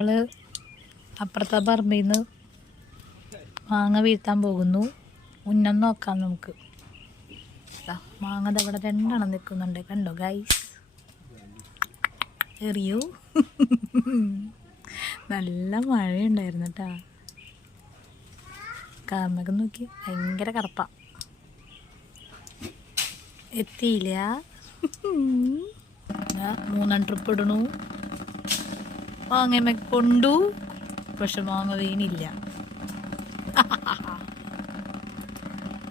നമ്മള് അപ്പുറത്തെ പറമ്പിൽ നിന്ന് മാങ്ങ വീഴ്ത്താൻ പോകുന്നു. ഉന്നം നോക്കാം നമുക്ക്. മാങ്ങ അവിടെ രണ്ടെണ്ണം നിൽക്കുന്നുണ്ട്, കണ്ടോ ഗൈസ്? എറിയൂ. നല്ല മഴയുണ്ടായിരുന്നു കേട്ടാ. കാർമകം നോക്കി, ഭയങ്കര കറുപ്പ. എത്തിയില്ല. 3 ട്രിപ്പ് ഇടണു. മാങ്ങ കൊണ്ടു, പക്ഷെ മാങ്ങ വീണില്ല.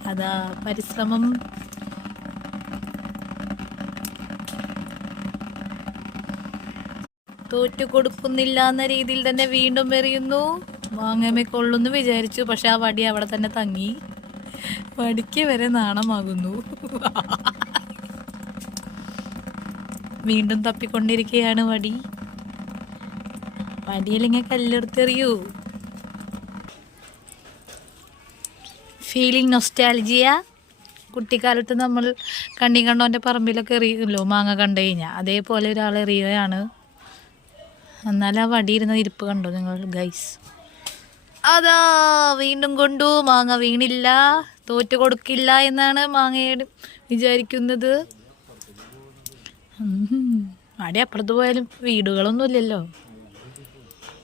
അതാ പരിശ്രമം. തോറ്റു കൊടുക്കുന്നില്ല എന്ന രീതിയിൽ തന്നെ വീണ്ടും എറിയുന്നു. മാങ്ങമ്മ കൊള്ളുന്നു വിചാരിച്ചു, പക്ഷെ ആ വടി അവിടെ തന്നെ തങ്ങി. വടിക്ക് വരെ നാണമാകുന്നു. വീണ്ടും തപ്പിക്കൊണ്ടിരിക്കുകയാണ് വടി. വടിയിലിങ്ങനെ കല്ലെടുത്തെറിയൂ. Feeling nostalgia. കുട്ടിക്കാലത്ത് നമ്മൾ കണ്ടോൻ്റെ പറമ്പിലൊക്കെ എറിയുമല്ലോ മാങ്ങ കണ്ടു കഴിഞ്ഞാൽ, അതേപോലെ ഒരാൾ എറിയുകയാണ്. എന്നാൽ ആ വടി ഇരുന്ന ഇരിപ്പ് കണ്ടോ നിങ്ങൾ ഗൈസ്? അതാ വീണ്ടും കൊണ്ടു. മാങ്ങ വീണില്ല. തോറ്റു കൊടുക്കില്ല എന്നാണ് മാങ്ങയോട് വിചാരിക്കുന്നത്. അവിടെ അപ്പുറത്ത് പോയാലും വീടുകളൊന്നും ഇല്ലല്ലോ.